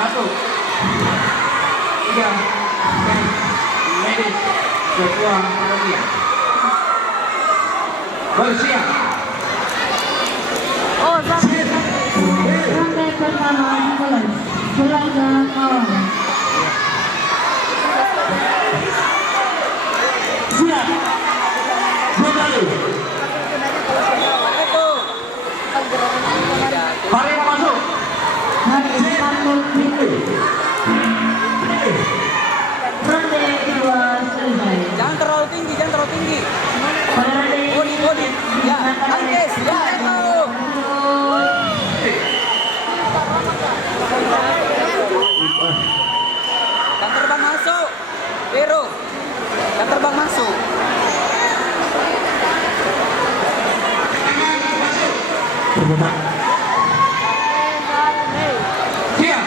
Satu, tiga, ladies, Joshua Maria. Bersiap. Oh, sampai pertama dimulai. Belanda kawan. Siap. Kembali. Mari masuk. Mari sambut pintu. Ronde kedua selesai. Jangan terlalu tinggi, jangan terlalu tinggi. Pada ronde Bodi. Ya, angkes. Ya, itu. Kan terbang masuk. Biru. Kan terbang masuk. Siap.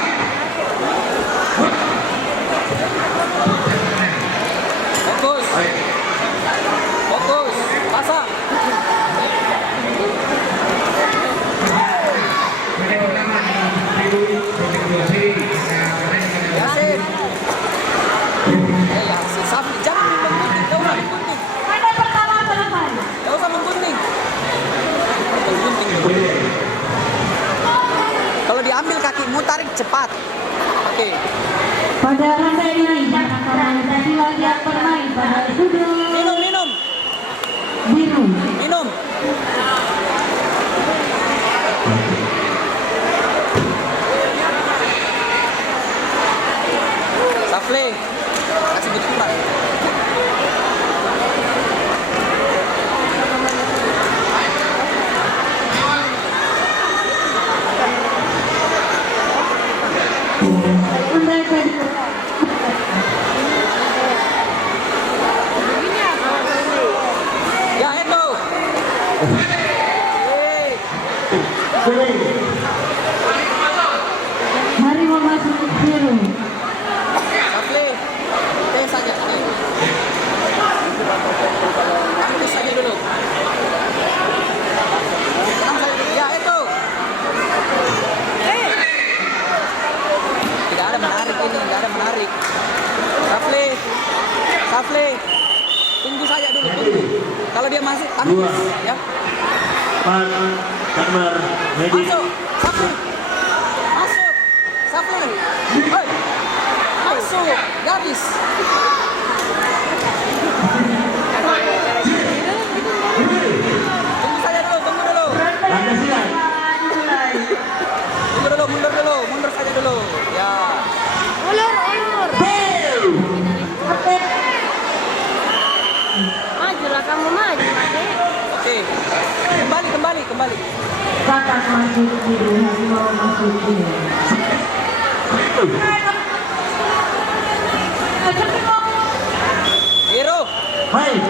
Fokus. Fokus. Pasang. Yasin. Yasin. Safi. Jangan menggunting. Gak usah menggunting. ronde pertama selesai. Gak usah menggunting. Menggunting. Kalau diambil kakimu tarik cepat. Oke. Pada ronde ini akan terjadi latihan bermain pada sudut Minum. biru. Minum. Safle. Kasih cepat. Ronde kedua. Ya, itu. Mari memasuki biru. Safle. Tes saja. Tes saja dulu. Tenang saja dulu. Ya, itu. Tidak ada menarik ini, tidak ada menarik. Safle. Tunggu saja dulu, tunggu. Kalau dia masuk, tangkis. Ya. Pan, Kamar, Medis. Masuk. Safle. Masuk. Safle. Hei. Masuk. Garis. Tunggu saja dulu, tunggu dulu. Anda siap. Tunggu dulu, mundur saja dulu. Ya. Ulur. Majulah kamu maju, Ade. Oke. Kembali. Batas masuk biru, harimau masuk biru. Biru. Baik.